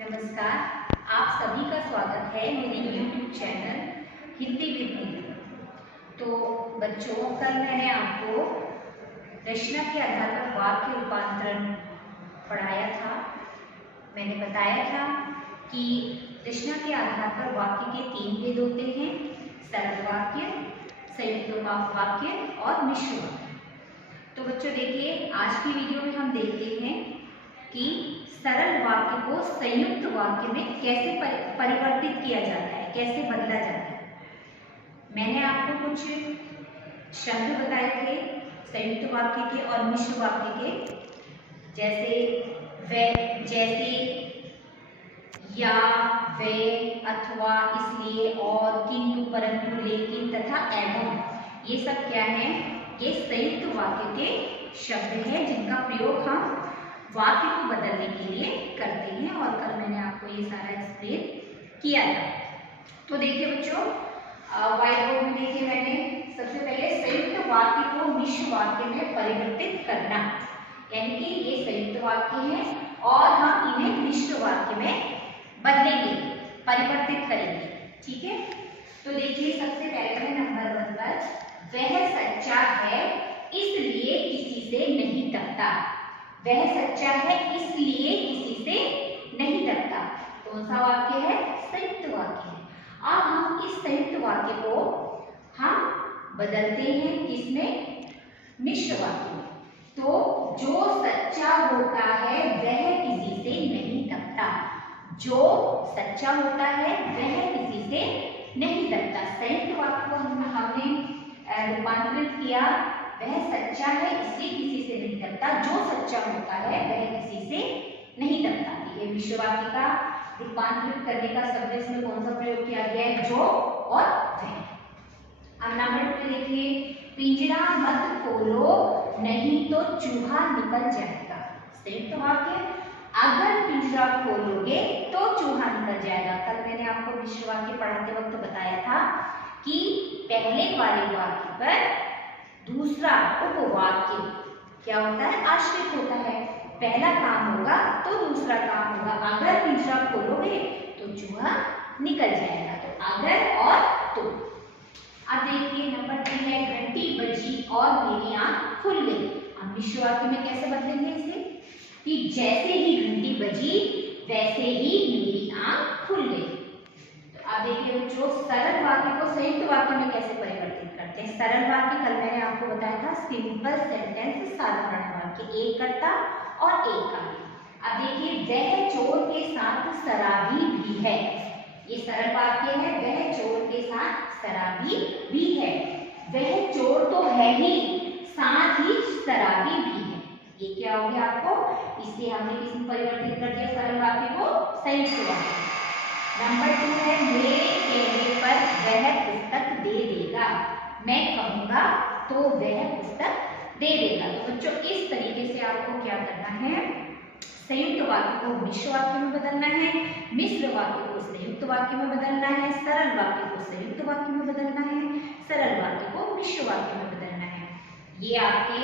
नमस्कार, आप सभी का स्वागत है मेरे YouTube चैनल हिंदी विद नीलम। तो बच्चों, कल मैंने आपको रचना के आधार पर वाक्य रूपांतरण पढ़ाया था। मैंने बताया था कि रचना के आधार पर वाक्य के 3 भेद होते हैं: सरल वाक्य, संयुक्त वाक्य और मिश्र वाक्य। तो बच्चों देखिए, आज की वीडियो में हम देखते हैं कि सरल वाक्य को संयुक्त वाक्य में कैसे परिवर्तित किया जाता है, कैसे बदला जाता है। मैंने आपको कुछ शब्द बताए थे संयुक्त वाक्य के और मिश्र वाक्य के, जैसे या, वे, अथवा, इसलिए, और, किंतु, परंतु, लेकिन तथा एवं। ये सब क्या है? ये संयुक्त वाक्य के शब्द हैं जिनका प्रयोग हम वाक्य को बदलने के लिए करते हैं, और कल मैंने आपको ये सारा एक्सप्लेन किया था। तो देखिए बच्चों, व्हाइट बोर्ड में देखिए, मैंने सबसे पहले संयुक्त वाक्य को मिश्र वाक्य में परिवर्तित करना, यानी कि ये संयुक्त वाक्य हैं और हम इन्हें मिश्र वाक्य में बदलेंगे, परिवर्तित करेंगे। ठीक है, तो देखिए सबसे पहले नंबर 1 पर, वह सच्चा है इसलिए किसी से नहीं डरता। वह सच्चा है इसलिए किसी से नहीं डरता। कौन सा वाक्य है? संयुक्त वाक्य है। अब हम इस संयुक्त वाक्य को हम बदलते हैं किसमें? मिश्र वाक्य में। तो जो सच्चा होता है वह किसी से नहीं डरता। जो सच्चा होता है वह किसी से नहीं डरता। संयुक्त वाक्य को हमने रूपांतरित किया, वह सच्चा है इसलिए किसी से नहीं डरता। जो सच्चा होता है वह किसी से नहीं डरता। ये मिश्र वाक्य का रूपांतरित करने का शब्द इसमें कौन सा प्रयोग किया गया है? जो और वह। अब नंबर 2 में देखिए, पिंजरा मत खोलो नहीं तो चूहा निकल जाएगा। संयुक्त वाक्य, अगर पिंजरा खोलोगे तो चूहा निकल जाएगा। कल मैंने आपको मिश्र वाक्य पढ़ाते वक्त बताया था कि पहले वाले वाक्य पर दूसरा उपवाक्य क्या होता है? आश्रित होता है। पहला काम होगा तो दूसरा काम होगा। अगर पिंजरा खोलोगे तो चूहा निकल जाएगा। तो अगर और तो। अब देखिए नंबर 3 है, घंटी बजी और मेरी आंख खुल गई। हम मिश्र वाक्य में कैसे बदलेंगे इसे? कि जैसे ही घंटी बजी वैसे ही मेरी आंख खुल गई। तो अब देखिए बच्चों, सरल वाक्य को संयुक्त वाक्य में कैसे परिवर्तित करते हैं। सरल वाक्य कल मैंने आपको बताया था, सिंपल सेंटेंस, साधारण वाक्य, एक कर्ता और एक कार्य। अब देखिए, वह चोर के साथ शराबी भी है। ये सरल वाक्य है, वह चोर के साथ शराबी भी है। वह चोर तो है ही, साथ ही शराबी भी है। ये क्या हो गया आपको? इसे हमने किसमें परिवर्तित कर दिया? सरल वाक्य को संयुक्त वाक्य। नंबर 2 है, मेरे कहने पर वह पुस्तक दे देगा। मैं कहूंगा तो वह पुस्तक दे देगा। तो बच्चों, इस तरीके से आपको क्या करना है? संयुक्त वाक्य को मिश्र वाक्य में बदलना है, मिश्र वाक्य को संयुक्त वाक्य में बदलना है, सरल वाक्य को संयुक्त वाक्य में बदलना है, सरल वाक्य को मिश्र वाक्य में बदलना है। ये आपके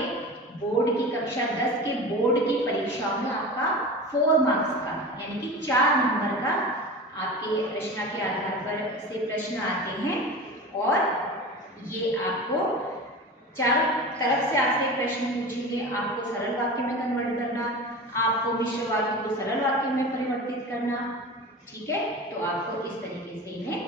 बोर्ड की कक्षा 10 के बोर्ड की परीक्षाओं में आपका 4 मार्क्स का, यानी कि 4 नंबर का आपके रचना के आधार पर से प्रश्न आते हैं, और ये आपको चारों तरफ से आपसे प्रश्न पूछेंगे। आपको सरल वाक्य में कन्वर्ट करना, आपको मिश्र वाक्य को सरल वाक्य में परिवर्तित करना। ठीक है, तो आपको इस तरीके से इन्हें